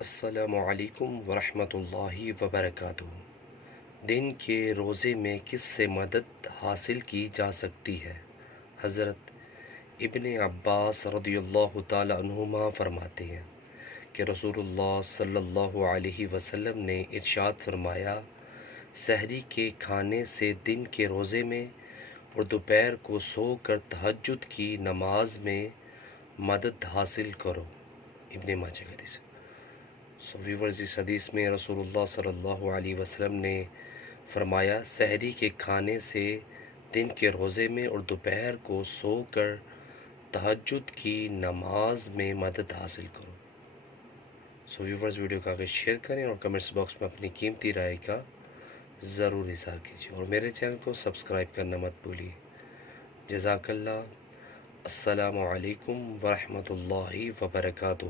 السلام علیکم ورحمۃ اللہ وبرکاتہ۔ دن کے روزے میں کس سے مدد حاصل کی جا سکتی ہے؟ حضرت ابن عباس رضی اللہ تعالی عنہما فرماتے ہیں کہ رسول اللہ صلی اللہ علیہ وسلم نے ارشاد فرمایا، سحری کے کھانے سے دن کے روزے میں اور دوپہر کو سو کر تہجد کی نماز میں مدد حاصل کرو۔ ابن ماجہ کا حدیث۔ ویورز، اس حدیث میں رسول اللہ صلی اللہ علیہ وسلم نے فرمایا، سحری کے کھانے سے دن کے روزے میں اور دوپہر کو سو کر تہجد کی نماز میں مدد حاصل کرو۔ ویورز، ویڈیو کو آگے شیئر کریں اور کمنٹس باکس میں اپنی قیمتی رائے کا ضرور اظہار کیجیے اور میرے چینل کو سبسکرائب کرنا مت بھولیے۔ جزاک اللہ۔ السلام علیکم ورحمۃ اللہ وبرکاتہ۔